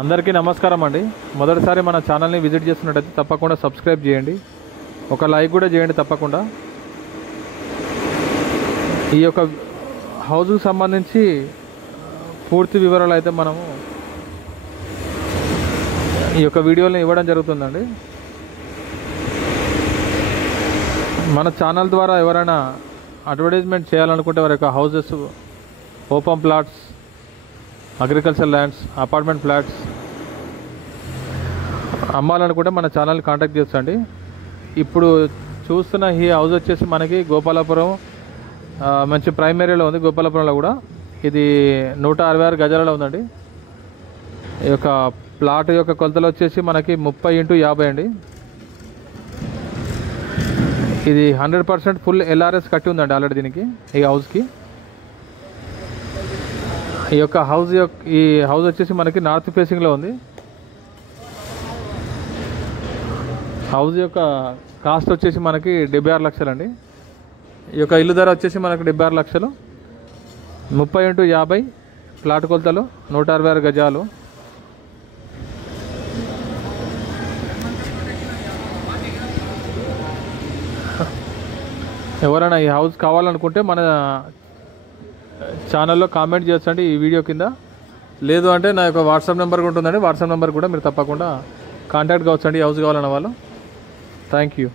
అందరికీ నమస్కారం అండి. మొదటిసారి మన ఛానల్ని విజిట్ చేస్తున్నట్టయితే తప్పకుండా సబ్స్క్రైబ్ చేయండి, ఒక లైక్ కూడా చేయండి తప్పకుండా. ఈ యొక్క హౌస్కు సంబంధించి పూర్తి వివరాలు అయితే మనము ఈ యొక్క వీడియోని ఇవ్వడం జరుగుతుందండి. మన ఛానల్ ద్వారా ఎవరైనా అడ్వర్టైజ్మెంట్ చేయాలనుకుంటే వారి యొక్క houses, open plots, agriculture lands, apartment flats అమ్మాలనుకుంటే మన ఛానల్ని కాంటాక్ట్ చేయండి. ఇప్పుడు చూస్తున్న ఈ హౌస్ వచ్చేసి మనకి గోపాలపురం మంచి ప్రైమ్ ఏరియాలో ఉంది. గోపాలపురంలో కూడా ఇది 166 గజాలలో ఉందండి. ఈ యొక్క ప్లాట్ యొక్క కొలతలు వచ్చేసి మనకి 30x50 అండి. ఇది 100% ఫుల్ LRS కట్టి ఉందండి ఆల్రెడీ దీనికి, ఈ హౌస్కి. ఈ హౌస్ వచ్చేసి మనకి నార్త్ ఫేసింగ్లో ఉంది. హౌస్ యొక్క కాస్ట్ వచ్చేసి మనకి 76 లక్షలు అండి. ఈ యొక్క ఇల్లు ధర వచ్చేసి మనకి 76 లక్షలు. 30x50 ప్లాట్ కొలతలు, 166 గజాలు. ఎవరైనా ఈ హౌస్ కావాలనుకుంటే మన ఛానల్లో కామెంట్ చేయొచ్చండి ఈ వీడియో కింద. లేదు అంటే నా యొక్క వాట్సాప్ నెంబర్ ఉంటుందండి, వాట్సాప్ నెంబర్ కూడా మీరు తప్పకుండా కాంటాక్ట్ కావచ్చండి ఈ హౌస్ కావాలన్న వాళ్ళు. Thank you.